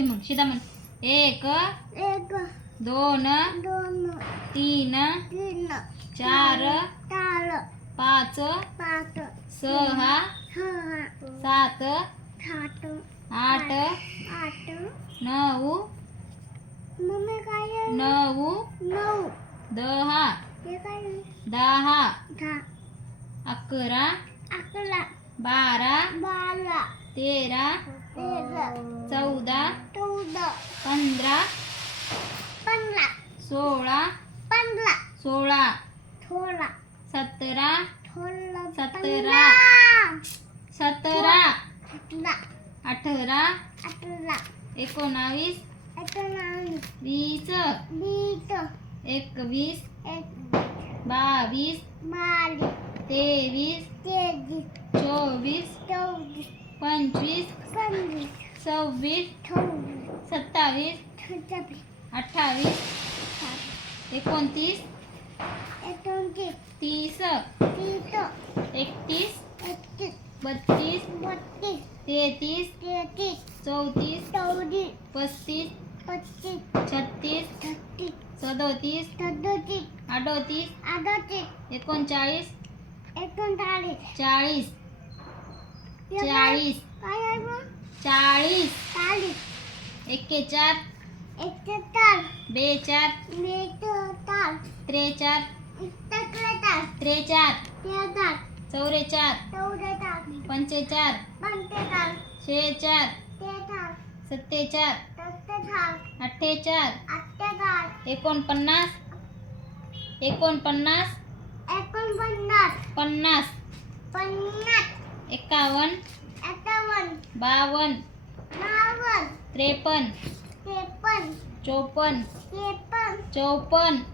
दे मग सीधा म्हण. 1 2 3 4 5 6 7 8 9 9 10 10 11 12 13 14 15 16 17 17 17 18 19 20 21 22 23 24 25 26 27 28 29 30 31 32 33 34 35 36 37 38 39 40 40 40 41 42 43 44 44 45 46 47 48 49 50 51 52 53 54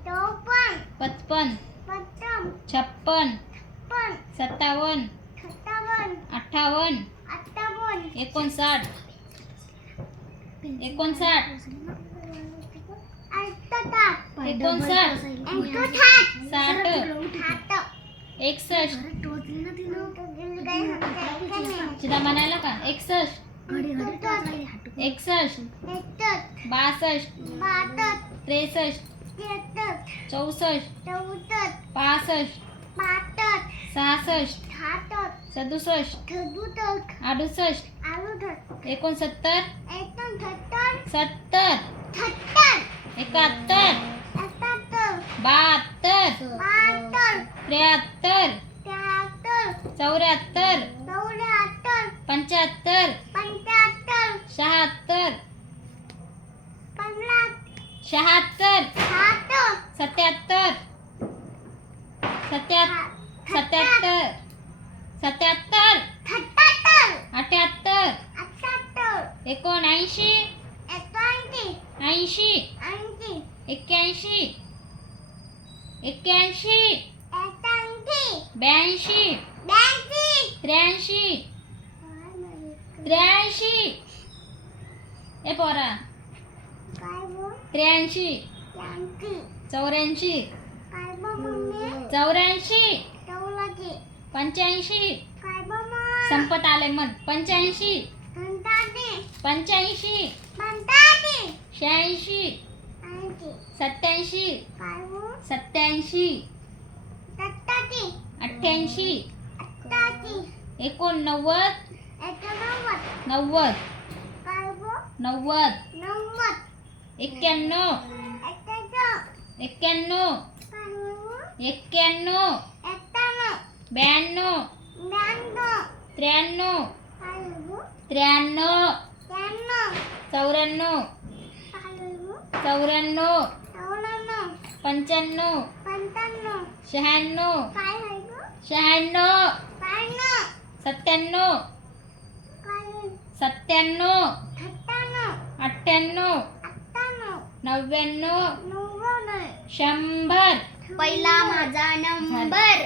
55 56 57 58 59 61 सीधा म्हणायला का 61 61 62 63 64 65 66 67 68 69 70 71 72 73 74 75 76 76 77 77 77 78 79 80 81 82 83 ए पोरा 83 84 85 संपत आले मन 85 86 86 87 87 88 89 90 91 91 92 93 94 95 96 97 98 99 100 पहिला माझा नंबर.